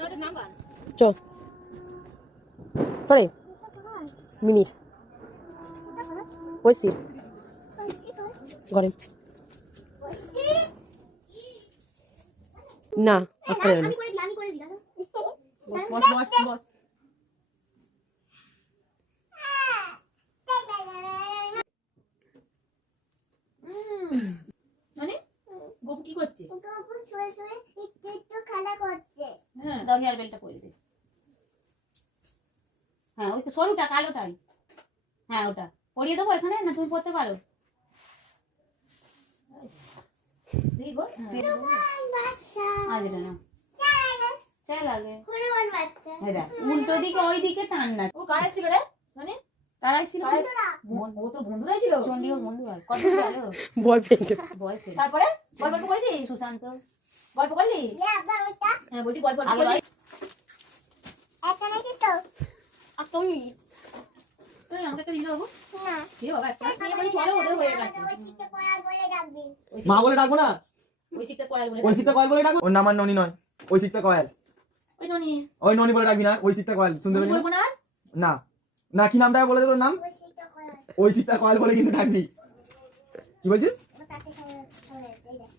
চ পরে মিনির ওই সির ঘরে না করে না মানে গপু কি করছে? গপু শুয়ে শুয়ে একটু খেলা করছে। হ্যাঁ দাও হেয়ার বেলটা পরে দে। হ্যাঁ ওই তো সরুটা কালোটাই। হ্যাঁ ওটা পরিয়ে দেবো এখানে না তুমি পড়তে পারো? দেখি গো বাচ্চা আজ এটা না চল আগে হনুমান বাচ্চা হেরা উল্টো দিকে ওই দিকে টান না। ও কার ছিল রে? মানে তারাই ছিল ও তো বন্ধুরাই ছিল। চন্ডিও বন্ধু হয় কত গেল বয়ফ্রেন্ড বয়ফ্রেন্ড। তারপরে গল্প করেছিস? সুশান্ত গল্প করলি? আব্বা ওটা হ্যাঁ বলছি গল্প আগে করলি? এখানে কি তো আর তুমি তুই আমাকে একটা দিন বাবু না কি বাবা একটা নিয়ে বলি চলো ওদের হয়ে গেছে। ওই চিত্তে করা বলে ডাকবি মা বলে ডাকবো না, ওই শিখতে কয়াল বলে ওই সিকটা কয়েল বলে ডাকবো। ওর নাম আর ননি নয়, ওই সিকটা কয়েল। ওই ননি ওই ননি বলে ডাকবি না, ওই সিকটা কয়েল। শুনতে ননি পেলি বলবো না? না? না কি নামটা বলে দে তোর নাম? ওই চিত্তে করা ওই সিকটা কয়েল বলে কিন্তু ডাকবি। কি বলছিস? ও তাতে খাওয়া এই দেখ